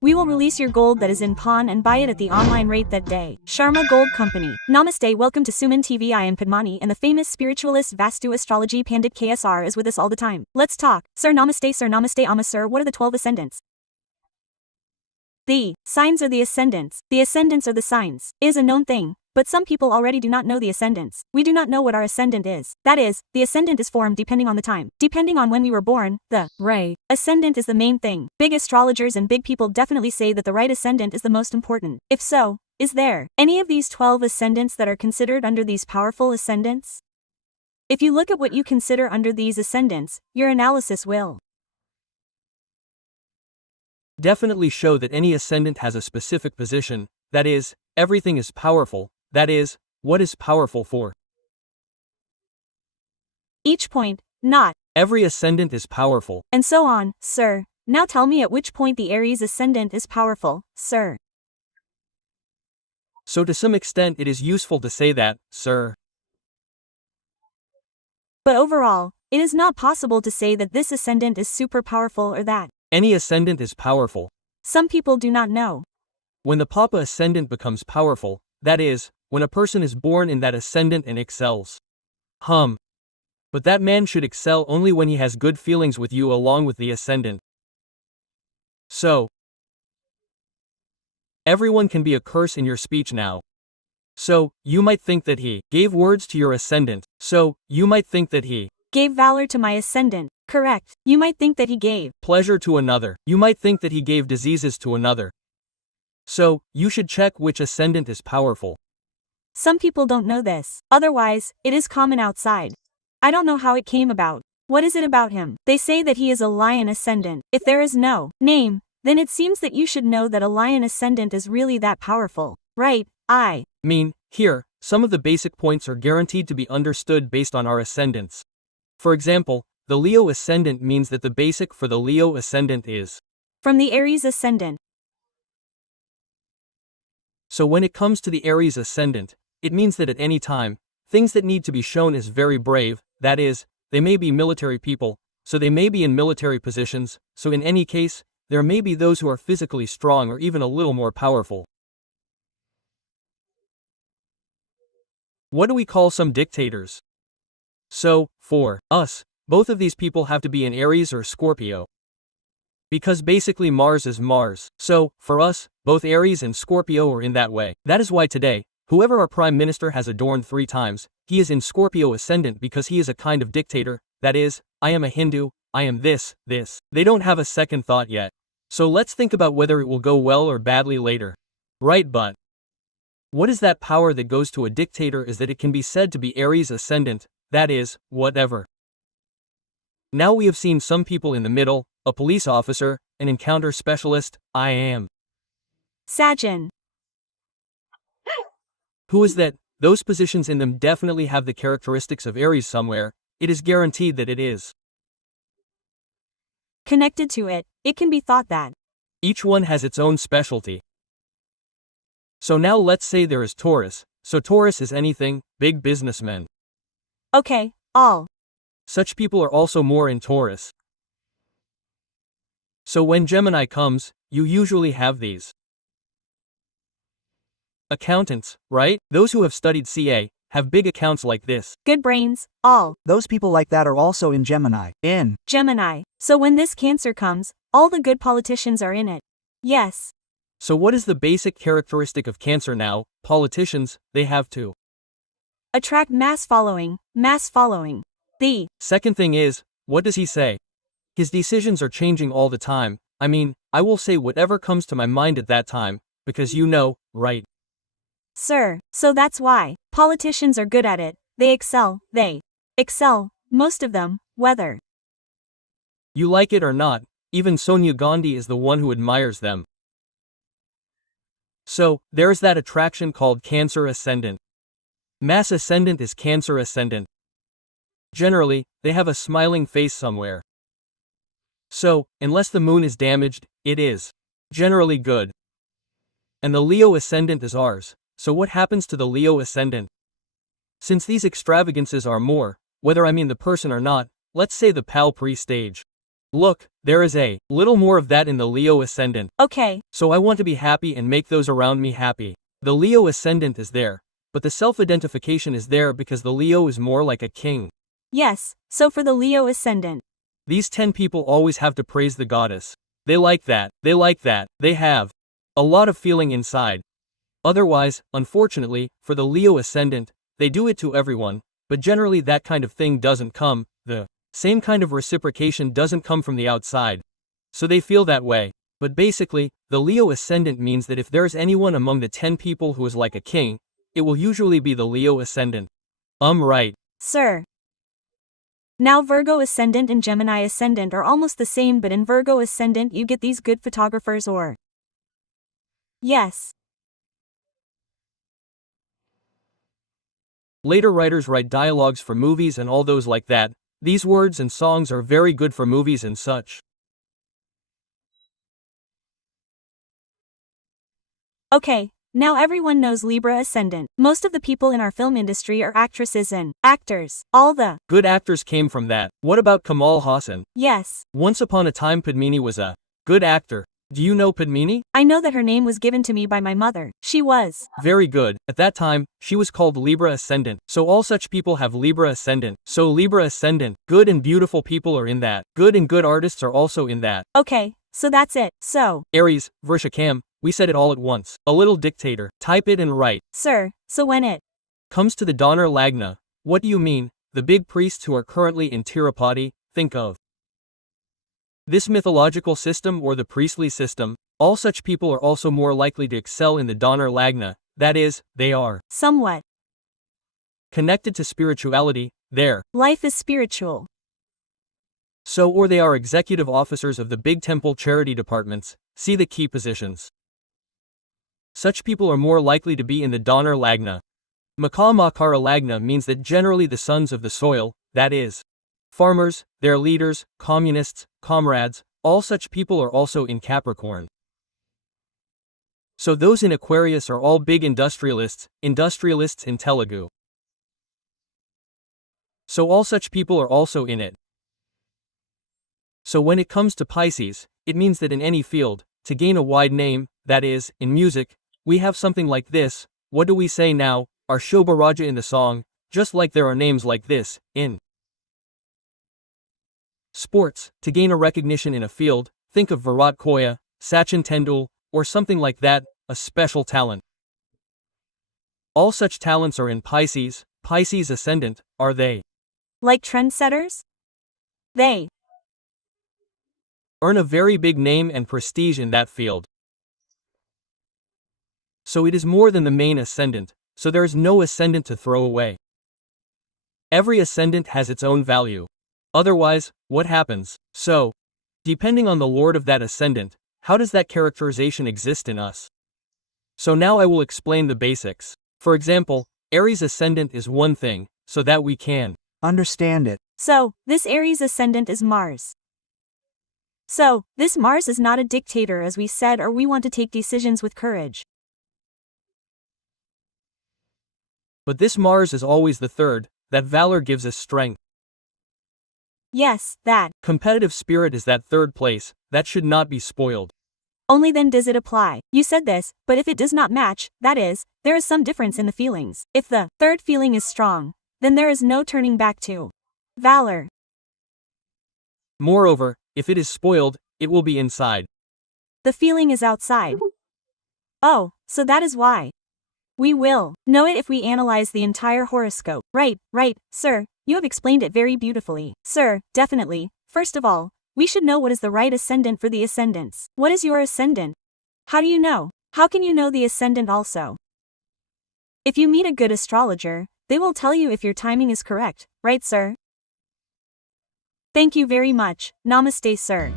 We will release your gold that is in pawn and buy it at the online rate that day. Sharma Gold Company. Namaste, welcome to Suman TV. I am Padmani and the famous spiritualist Vastu Astrology Pandit KSR is with us all the time. Let's talk. Sir Namaste Amma sir, what are the 12 ascendants? The signs are the ascendants. The ascendants are the signs. It is a known thing. But some people already do not know the ascendants. We do not know what our ascendant is. That is, the ascendant is formed depending on the time. Depending on when we were born, the right ascendant is the main thing. Big astrologers and big people definitely say that the right ascendant is the most important. If so, is there any of these 12 ascendants that are considered under these powerful ascendants? If you look at what you consider under these ascendants, your analysis will definitely show that any ascendant has a specific position, that is, everything is powerful. That is, what is powerful for each point, not every ascendant is powerful. And so on, sir. Now tell me at which point the Aries ascendant is powerful, sir. So to some extent it is useful to say that, sir. But overall, it is not possible to say that this ascendant is super powerful or that any ascendant is powerful. Some people do not know. When the Papa ascendant becomes powerful, that is, when a person is born in that ascendant and excels. But that man should excel only when he has good feelings with you along with the ascendant. So, everyone can be a curse in your speech now. So, you might think that he gave words to your ascendant. So, you might think that he gave valor to my ascendant. Correct. You might think that he gave pleasure to another. You might think that he gave diseases to another. So, you should check which ascendant is powerful. Some people don't know this. Otherwise, it is common outside. I don't know how it came about. What is it about him? They say that he is a lion ascendant. If there is no name, then it seems that you should know that a lion ascendant is really that powerful. Right? I mean, here, some of the basic points are guaranteed to be understood based on our ascendants. For example, the Leo ascendant means that the basic for the Leo ascendant is from the Aries ascendant. So when it comes to the Aries ascendant, it means that at any time, things that need to be shown is very brave, that is, they may be military people, so they may be in military positions, so in any case, there may be those who are physically strong or even a little more powerful. What do we call some dictators? So, for us, both of these people have to be in Aries or Scorpio. Because basically Mars is Mars, so, for us, both Aries and Scorpio are in that way. That is why today, whoever our Prime Minister has adorned 3 times, he is in Scorpio ascendant because he is a kind of dictator, that is, I am a Hindu, I am this. They don't have a second thought yet. So let's think about whether it will go well or badly later. Right, but what is that power that goes to a dictator is that it can be said to be Aries ascendant, that is, whatever. Now we have seen some people in the middle, a police officer, an encounter specialist, I am Sajjan. Who is that? Those positions in them definitely have the characteristics of Aries somewhere. It is guaranteed that it is connected to it. It can be thought that each one has its own specialty. So now let's say there is Taurus. So Taurus is anything, big businessmen. Okay, all such people are also more in Taurus. So when Gemini comes, you usually have these accountants, right? Those who have studied CA, have big accounts like this. Good brains, all. Those people like that are also in Gemini. Gemini. So when this Cancer comes, all the good politicians are in it. Yes. So what is the basic characteristic of Cancer now? Politicians, they have to attract mass following. The second thing is, what does he say? His decisions are changing all the time. I mean, I will say whatever comes to my mind at that time, because you know, right? Sir, so that's why politicians are good at it. They excel, most of them, whether you like it or not. Even Sonia Gandhi is the one who admires them. So, there's that attraction called Cancer ascendant. Mass ascendant is Cancer ascendant. Generally, they have a smiling face somewhere. So, unless the moon is damaged, it is generally good. And the Leo ascendant is ours. So what happens to the Leo ascendant? Since these extravagances are more, whether I mean the person or not, let's say the pal pre-stage. Look, there is a little more of that in the Leo ascendant. Okay. So I want to be happy and make those around me happy. The Leo ascendant is there, but the self-identification is there because the Leo is more like a king. Yes, so for the Leo ascendant. These 10 people always have to praise the goddess. They like that, they have a lot of feeling inside. Otherwise, unfortunately, for the Leo ascendant, they do it to everyone, but generally that kind of thing doesn't come, the same kind of reciprocation doesn't come from the outside. So they feel that way. But basically, the Leo ascendant means that if there's anyone among the 10 people who is like a king, it will usually be the Leo ascendant. Right. Sir. Now Virgo ascendant and Gemini ascendant are almost the same, but in Virgo ascendant you get these good photographers or... Yes. Later writers write dialogues for movies and all those like that. These words and songs are very good for movies and such. Okay, now everyone knows Libra ascendant. Most of the people in our film industry are actresses and actors. All the good actors came from that. What about Kamal Haasan? Yes. Once upon a time Padmini was a good actor. Do you know Padmini? I know that her name was given to me by my mother. She was very good. At that time, she was called Libra ascendant. So all such people have Libra ascendant. So Libra ascendant, good and beautiful people are in that. Good and good artists are also in that. Okay, so that's it. So Aries, Vrishakam, we said it all at once. A little dictator. Type it and write. Sir, so when it comes to the Donner Lagna, what do you mean? The big priests who are currently in Tirupati, think of this mythological system or the priestly system. All such people are also more likely to excel in the Donner Lagna, that is, they are somewhat connected to spirituality, their life is spiritual. So or they are executive officers of the big temple charity departments, see the key positions. Such people are more likely to be in the Donner Lagna. Maka Makara Lagna means that generally the sons of the soil, that is, farmers, their leaders, communists, comrades, all such people are also in Capricorn. So those in Aquarius are all big industrialists in Telugu. So all such people are also in it. So when it comes to Pisces, it means that in any field, to gain a wide name, that is, in music, we have something like this. What do we say now? Our Shobha Raja in the song, just like there are names like this, in sports, to gain a recognition in a field, think of Virat Kohli, Sachin Tendulkar, or something like that, a special talent. All such talents are in Pisces. Pisces ascendant, are they like trendsetters? They earn a very big name and prestige in that field. So it is more than the main ascendant, so there is no ascendant to throw away. Every ascendant has its own value. Otherwise, what happens? So, depending on the lord of that ascendant, how does that characterization exist in us? So now I will explain the basics. For example, Aries ascendant is one thing, so that we can understand it. So, this Aries ascendant is Mars. So, this Mars is not a dictator as we said, or we want to take decisions with courage. But this Mars is always the third, that valor gives us strength. Yes, that competitive spirit is that third place, that should not be spoiled. Only then does it apply. You said this, but if it does not match, that is, there is some difference in the feelings. If the third feeling is strong, then there is no turning back to valor. Moreover, if it is spoiled, it will be inside. The feeling is outside. Oh, so that is why. We will know it if we analyze the entire horoscope. Right, sir, you have explained it very beautifully. Sir, definitely. First of all, we should know what is the right ascendant for the ascendants. What is your ascendant? How do you know? How can you know the ascendant also? If you meet a good astrologer, they will tell you if your timing is correct, right, sir? Thank you very much. Namaste, sir.